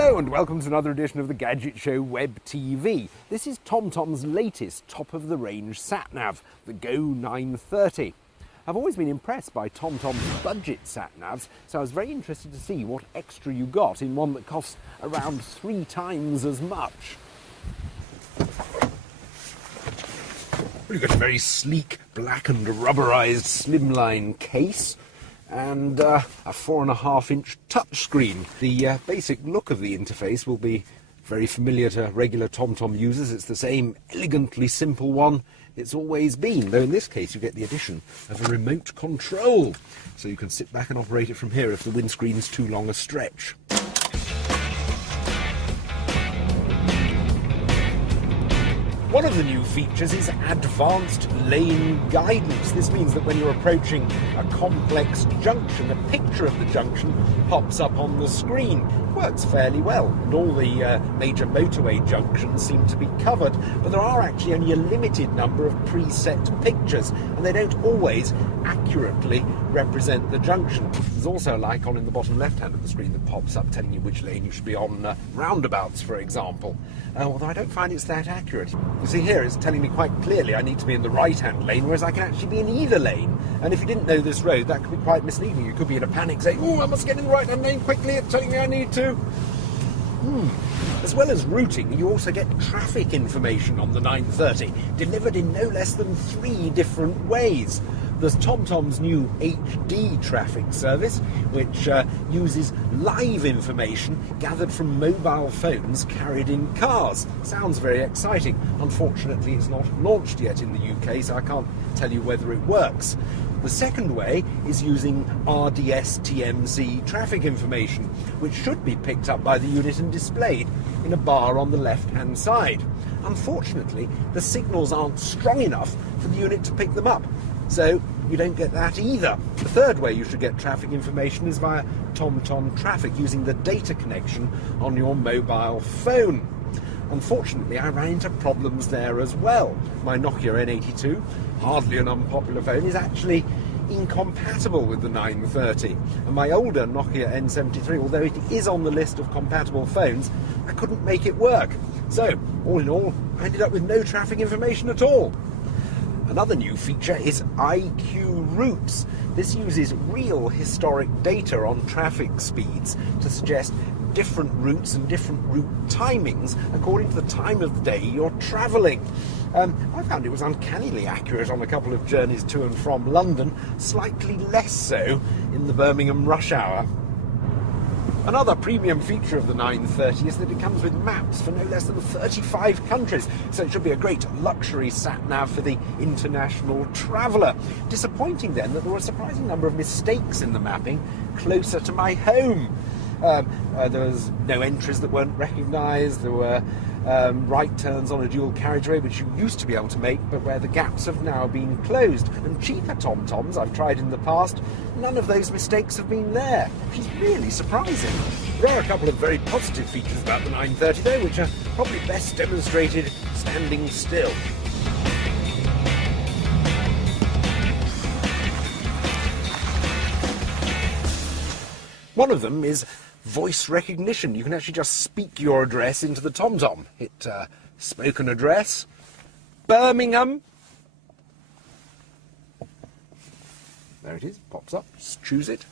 Hello and welcome to another edition of the Gadget Show Web TV. This is TomTom's latest top-of-the-range sat-nav, the Go 930. I've always been impressed by TomTom's budget sat-navs, so I was very interested to see what extra you got in one that costs around 3 times as much. You've got a very sleek, black and rubberized slimline case and a 4.5-inch touchscreen. The basic look of the interface will be very familiar to regular TomTom users. It's the same elegantly simple one it's always been, though in this case you get the addition of a remote control, so you can sit back and operate it from here if the windscreen's too long a stretch. One of the new features is advanced lane guidance. This means that when you're approaching a complex junction, a picture of the junction pops up on the screen. It works fairly well, and all the major motorway junctions seem to be covered, but there are actually only a limited number of preset pictures, and they don't always accurately represent the junction. There's also an icon in the bottom left hand of the screen that pops up telling you which lane you should be on, roundabouts for example, although I don't find it's that accurate. You see here it's telling me quite clearly I need to be in the right hand lane, whereas I can actually be in either lane, and if you didn't know this road that could be quite misleading. You could be in a panic saying, oh, I must get in the right hand lane quickly, it's telling me I need to. As well as routing, you also get traffic information on the 930, delivered in no less than 3 different ways. There's TomTom's new HD traffic service, which uses live information gathered from mobile phones carried in cars. Sounds very exciting. Unfortunately, it's not launched yet in the UK, so I can't tell you whether it works. The second way is using RDS-TMC traffic information, which should be picked up by the unit and displayed in a bar on the left-hand side. Unfortunately, the signals aren't strong enough for the unit to pick them up, so you don't get that either. The third way you should get traffic information is via TomTom Traffic, using the data connection on your mobile phone. Unfortunately, I ran into problems there as well. My Nokia N82, hardly an unpopular phone, is actually incompatible with the 930. And my older Nokia N73, although it is on the list of compatible phones, I couldn't make it work. So, all in all, I ended up with no traffic information at all. Another new feature is IQ Routes. This uses real historic data on traffic speeds to suggest different routes and different route timings according to the time of the day you're travelling. I found it was uncannily accurate on a couple of journeys to and from London, slightly less so in the Birmingham rush hour. Another premium feature of the 930 is that it comes with maps for no less than 35 countries, so it should be a great luxury sat-nav for the international traveller. Disappointing then that there were a surprising number of mistakes in the mapping closer to my home. There was no entries that weren't recognised, there were right turns on a dual carriageway which you used to be able to make, but where the gaps have now been closed. And cheaper TomToms I've tried in the past, none of those mistakes have been there, which is really surprising. There are a couple of very positive features about the 930 though, which are probably best demonstrated standing still. One of them is voice recognition. You can actually just speak your address into the TomTom. Hit spoken address, Birmingham. There it is, pops up, just choose it.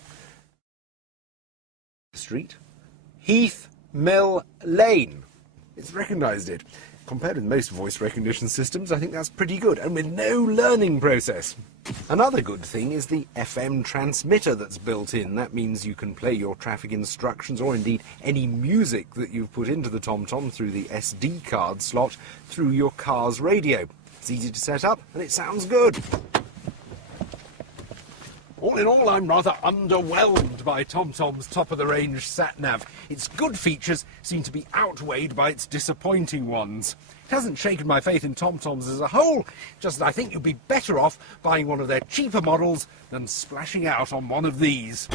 Street, Heath Mill Lane. It's recognised it. Compared with most voice recognition systems, I think that's pretty good, and with no learning process. Another good thing is the FM transmitter that's built in. That means you can play your traffic instructions, or indeed any music that you've put into the TomTom through the SD card slot, through your car's radio. It's easy to set up, and it sounds good. All in all, I'm rather underwhelmed by TomTom's top-of-the-range sat-nav. Its good features seem to be outweighed by its disappointing ones. It hasn't shaken my faith in TomToms as a whole, just that I think you'd be better off buying one of their cheaper models than splashing out on one of these.